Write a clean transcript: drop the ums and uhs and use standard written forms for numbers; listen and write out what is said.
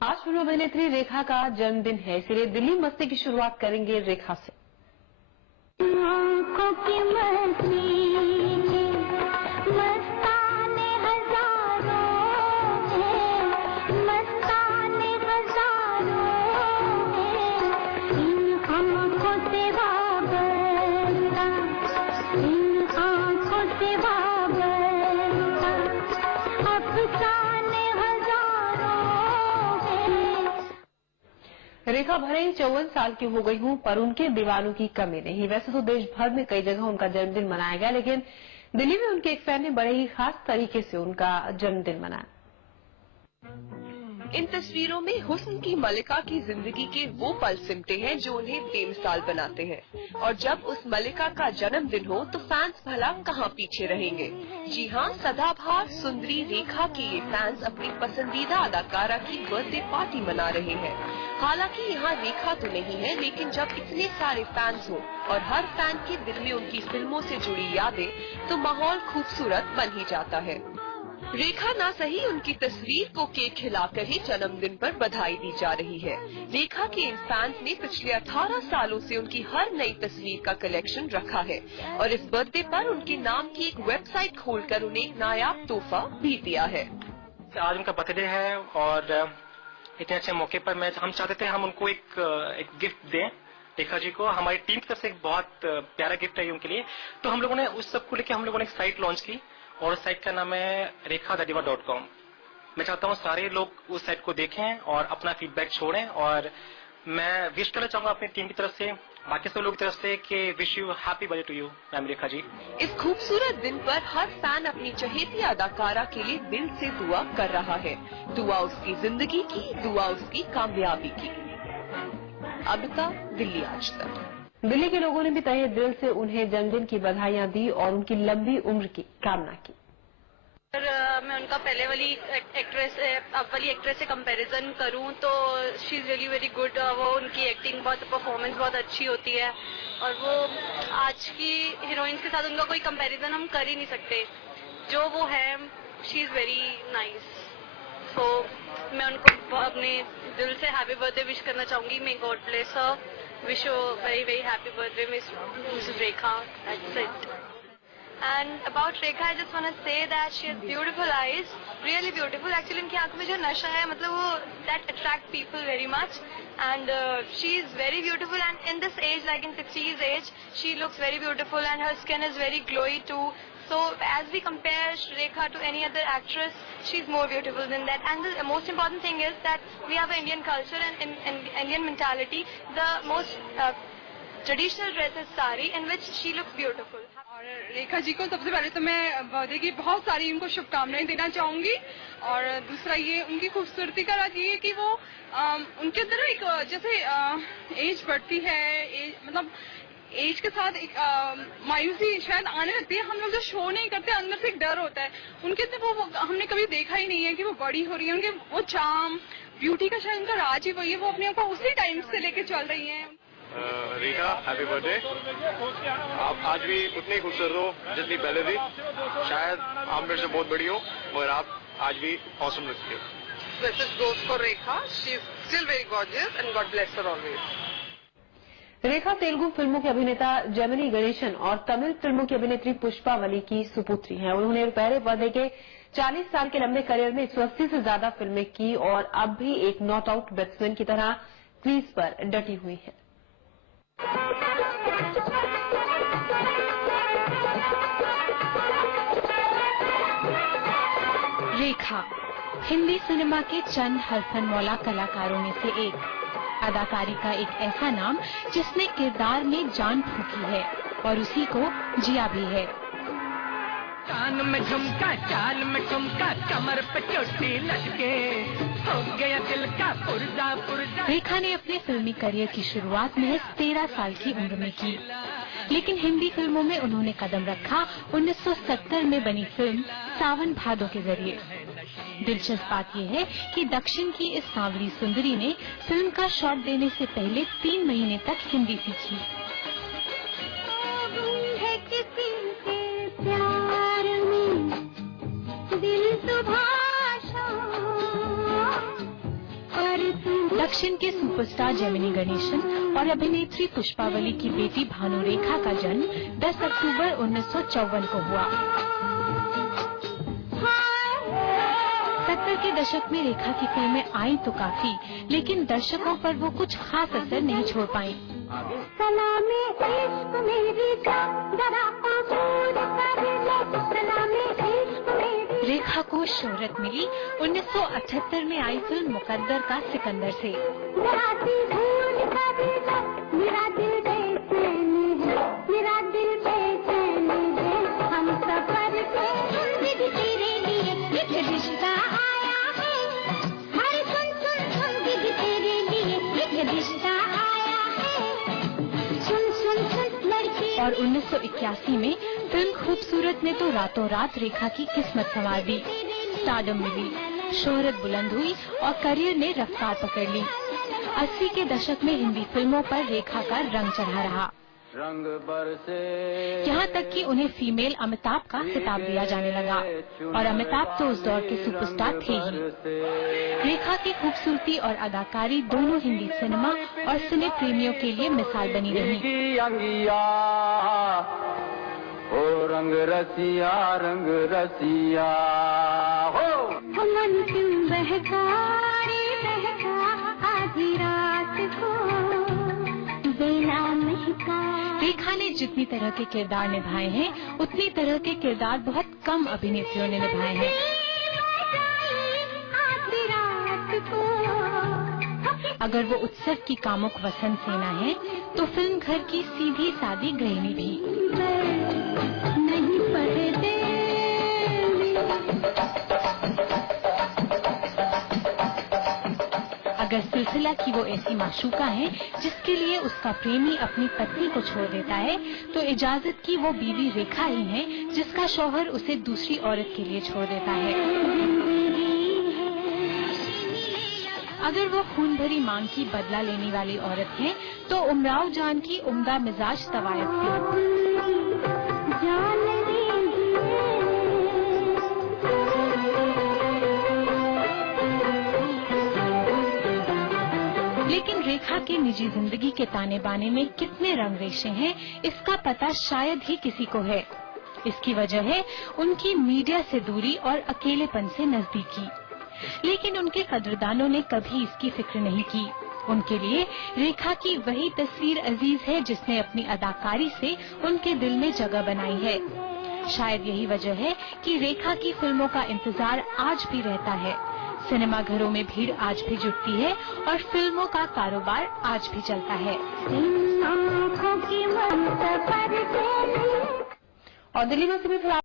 आज फिल्म अभिनेत्री रेखा का जन्मदिन है, इसलिए दिल्ली मस्ती की शुरुआत करेंगे रेखा से। आँखों की मस्ती मस्ताने हजारों इन आँखों से वाबस्ता, इन आँखों से वाबस्ता अफसाने हजारों। रेखा भले ही 54 साल की हो गई हूं, पर उनके दीवानों की कमी नहीं। वैसे तो देश भर में कई जगह उनका जन्मदिन मनाया गया, लेकिन दिल्ली में उनके एक फैन ने बड़े ही खास तरीके से उनका जन्मदिन मनाया। इन तस्वीरों में हुस्न की मलिका की जिंदगी के वो पल सिमटे हैं जो उन्हें बेमिसाल बनाते हैं। और जब उस मलिका का जन्मदिन हो तो फैंस भला कहाँ पीछे रहेंगे। जी हाँ, सदाबहार सुंदरी रेखा के ये फैंस अपनी पसंदीदा अदाकारा की बर्थडे पार्टी मना रहे हैं। हालांकि यहाँ रेखा तो नहीं है, लेकिन जब इतने सारे फैंस हो और हर फैन के दिल में उनकी फिल्मों से जुड़ी यादें, तो माहौल खूबसूरत बन ही जाता है। रेखा ना सही, उनकी तस्वीर को केक खिलाकर ही जन्मदिन पर बधाई दी जा रही है। रेखा के इन फैंस ने पिछले 18 सालों से उनकी हर नई तस्वीर का कलेक्शन रखा है और इस बर्थडे पर उनके नाम की एक वेबसाइट खोलकर उन्हें एक नायाब तोहफा भी दिया है। आज उनका बर्थडे है और इतने अच्छे मौके पर हम चाहते थे हम उनको एक गिफ्ट दें। रेखा जी को हमारी टीम की तरफ से एक बहुत प्यारा गिफ्ट है उनके लिए, तो हम लोगों ने उस सब को लेकर हम लोगों ने एक साइट लॉन्च की और उस साइट का नाम है rekha.com। मैं चाहता हूँ सारे लोग उस साइट को देखें और अपना फीडबैक छोड़ें, और मैं विश करना चाहूंगा अपनी टीम की तरफ से, बाकी सब लोगों की तरफ से कि wish you happy birthday to you ma'am Rekha ji. इस खूबसूरत दिन पर हर फैन अपनी चहेती अदाकारा के लिए दिल से दुआ कर रहा है। दुआ उसकी जिंदगी की, दुआ उसकी कामयाबी की। अबिता, दिल्ली आज तक। दिल्ली के लोगों ने भी तहे दिल से उन्हें जन्मदिन की बधाइयां दी और उनकी लंबी उम्र की कामना की। मैं उनका पहले वाली एक्ट्रेस अब वाली एक्ट्रेस से कंपैरिजन करूं तो she is really very good. वो उनकी एक्टिंग बहुत, परफॉर्मेंस बहुत अच्छी होती है और वो आज की हीरोइंस के साथ उनका कोई कंपैरिजन हम कर ही नहीं सकते। जो वो है, शी इज वेरी नाइस। तो मैं उनको अपने दिल से हैप्पी बर्थडे विश करना चाहूंगी। May God bless her. Wish you a very, very happy birthday, Mrs. Rekha. That's it. And about Rekha, I just want to say that she has beautiful eyes, really beautiful. Actually, उनकी आंखों में जो नशा है, मतलब वो that attract people very much. And she is very beautiful. And in this age, like in 60s age, she looks very beautiful, and her skin is very glowy too. So as we compare Rekha to any other actress, she's more beautiful than that. And the most important thing is that we have an Indian culture and Indian mentality. The most traditional dress is sari, in which she looks beautiful. और रेखा जी को सबसे पहले तो मैं birthday की बहुत सारी उनको शुभकामनाएं देना चाहूंगी। और दूसरा ये उनकी खूबसूरती का राज ये है कि वो उनके अंदर एक जैसे एज बढ़ती है, मतलब एज के साथ एक मायूसी शायद आने लगती है। हम लोग जो शो नहीं करते, अंदर से एक डर होता है उनके अंदर। वो हमने कभी देखा ही नहीं है कि वो बड़ी हो रही है। उनके वो चार्म, ब्यूटी का शायद उनका राज ही वही है। वो अपने आप को उसी टाइम से लेके चल रही हैं। Rita, happy birthday. आप आज भी उतनी खूबसूरत हो जितनी पहले थी। शायद आप मेरे से बहुत बड़ी हो, मगर आप आज भी ऑसम लगती हो। This goes for Rekha. She is still very gorgeous and God bless her always. रेखा तेलुगु फिल्मों के अभिनेता जेमिनी गणेशन और तमिल फिल्मों की अभिनेत्री पुष्पावली की सुपुत्री हैं। उन्होंने पहले पर्दे के 40 साल के लंबे करियर में 180 से ज्यादा फिल्में की और अब भी एक नॉट आउट बैट्समैन की तरह क्रीज पर डटी हुई है। रेखा हिंदी सिनेमा के चंद हरफन मौला कलाकारों में से एक। अदाकारी का एक ऐसा नाम जिसने किरदार में जान फूंकी है और उसी को जिया भी है। कान में झुमका, चाल में ठुमका, कमर पे चोटी लटके, हो गया दिल का पुर्जा पुर्जा। रेखा ने अपने फिल्मी करियर की शुरुआत महज 13 साल की उम्र में की, लेकिन हिंदी फिल्मों में उन्होंने कदम रखा 1970 में बनी फिल्म सावन भादो के जरिए। दिलचस्प बात यह है कि दक्षिण की इस सांवली सुंदरी ने फिल्म का शॉट देने से पहले 3 महीने तक हिंदी सीखी। दिल तो भाषा और दक्षिण के सुपरस्टार जेमिनी गणेशन और अभिनेत्री पुष्पावली की बेटी भानु रेखा का जन्म 10 अक्टूबर 1954 को हुआ। 70 के दशक में रेखा की फिल्में आई तो काफी, लेकिन दर्शकों पर वो कुछ खास असर नहीं छोड़ पाई। सलामी इश्क मेरी जान जरा कबूल कर ले, सलामी इश्क मेरी। रेखा को शोहरत मिली 1978 में आई फिल्म मुकद्दर का सिकंदर से। जरा सी भूल कर ले, मेरा दिल बेचैन है, मेरा दिल बेचैन है, हम सफर के जिद तेरे लिए एक रिश्ता आया है, हर सुन सुन सुन जिद तेरे लिए एक रिश्ता आया है, सुन सुन सुन लड़की। और 1981 में फिल्म खूबसूरत ने तो रातों रात रेखा की किस्मत संवार दी। स्टारडम मिली, शोहरत बुलंद हुई और करियर ने रफ्तार पकड़ ली। 80 के दशक में हिंदी फिल्मों पर रेखा का रंग चढ़ा रहा, यहाँ तक कि उन्हें फीमेल अमिताभ का खिताब दिया जाने लगा, और अमिताभ तो उस दौर के सुपरस्टार थे ही। रेखा की खूबसूरती और अदाकारी दोनों हिंदी सिनेमा और सिने प्रेमियों के लिए मिसाल बनी रही। ओ रंग रसिया हो मन क्यों बहका आधी रात को बेला महका। रेखा ने जितनी तरह के किरदार निभाए हैं, उतनी तरह के किरदार बहुत कम अभिनेत्रियों ने निभाए हैं। आधी रात को अगर वो उत्सव की कामुक वसंत सेना है, तो फिल्म घर की सीधी सादी गृहिणी भी। नहीं पढ़ते अगर सिलसिला की वो ऐसी माशूका है जिसके लिए उसका प्रेमी अपनी पत्नी को छोड़ देता है, तो इजाजत की वो बीवी रेखा ही है जिसका शौहर उसे दूसरी औरत के लिए छोड़ देता है। अगर वो खून भरी मांग की बदला लेने वाली औरत है, तो उमराव जान की उम्दा मिजाज तवायफ थी। लेकिन रेखा के निजी जिंदगी के ताने बाने में कितने रंग रेशे हैं, इसका पता शायद ही किसी को है। इसकी वजह है उनकी मीडिया से दूरी और अकेलेपन से नजदीकी। लेकिन उनके कदरदानों ने कभी इसकी फिक्र नहीं की। उनके लिए रेखा की वही तस्वीर अजीज है जिसने अपनी अदाकारी से उनके दिल में जगह बनाई है। शायद यही वजह है कि रेखा की फिल्मों का इंतजार आज भी रहता है। सिनेमा घरों में भीड़ आज भी जुटती है और फिल्मों का कारोबार आज भी चलता है। आँखों की मन सफर के लिए। और दिल्ली में सिर्फ